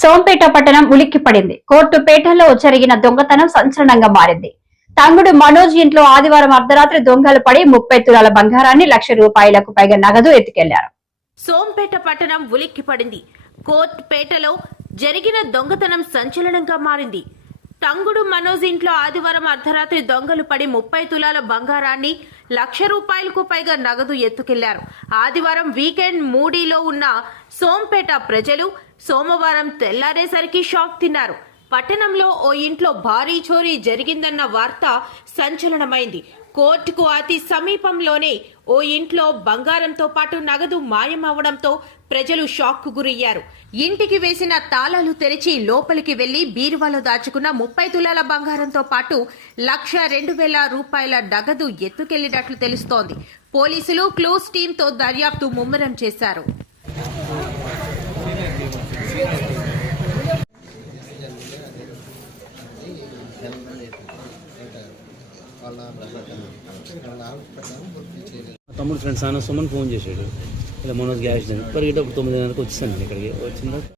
సోంపేట పట్టణం ఉలిక్కిపడింది. కోర్టుపేటలో జరిగిన దొంగతనం సంచలనంగా మారింది. తంగుడు మనోజ్ ఇంట్లో ఆదివారం అర్ధరాత్రి దొంగలు పడి 30 తులాల బంగారాన్ని, ₹1,00,000 పైగా నగదు ఎత్తుకెళ్లారు. సోంపేట పట్టణం ఉలిక్కిపడింది. కోర్టుపేటలో జరిగిన దొంగతనం సంచలనంగా మారింది. తంగుడు మనోజ్ ఇంట్లో ఆదివారం అర్ధరాత్రి దొంగలు పడి 30 తులాల బంగారాన్ని, ₹1,00,000 పైగా నగదు ఎత్తుకెళ్లారు. ఆదివారం వీకెండ్ మూడీలో ఉన్న సోంపేట ప్రజలు సోమవారం తెల్లారేసరికి షాక్ తిన్నారు. పట్టణంలో ఓ ఇంట్లో భారీ చోరీ జరిగిందన్న వార్త సంచలనమైంది. కోర్టుకు అతి సమీపంలోనే ఓ ఇంట్లో బంగారంతో పాటు నగదు మాయమవడంతో ప్రజలు షాక్ కు గురయ్యారు. ఇంటికి వేసిన తాళాలు తెరిచి లోపలికి వెళ్లి బీరువాలో దాచుకున్న 30 తులాల బంగారంతో పాటు ₹1,02,000 నగదు ఎత్తుకెళ్లినట్లు తెలుస్తోంది. పోలీసులు క్లూస్ టీంతో దర్యాప్తు ముమ్మరం చేశారు. తమ్ముడు ఫ్రెండ్స్ ఆయన సుమన్ ఫోన్ చేశాడు, ఇలా మనోజ్ గ్యాస్ పరిగెట 9 గంటలకు వచ్చేసాను ఇక్కడికి. వచ్చిందా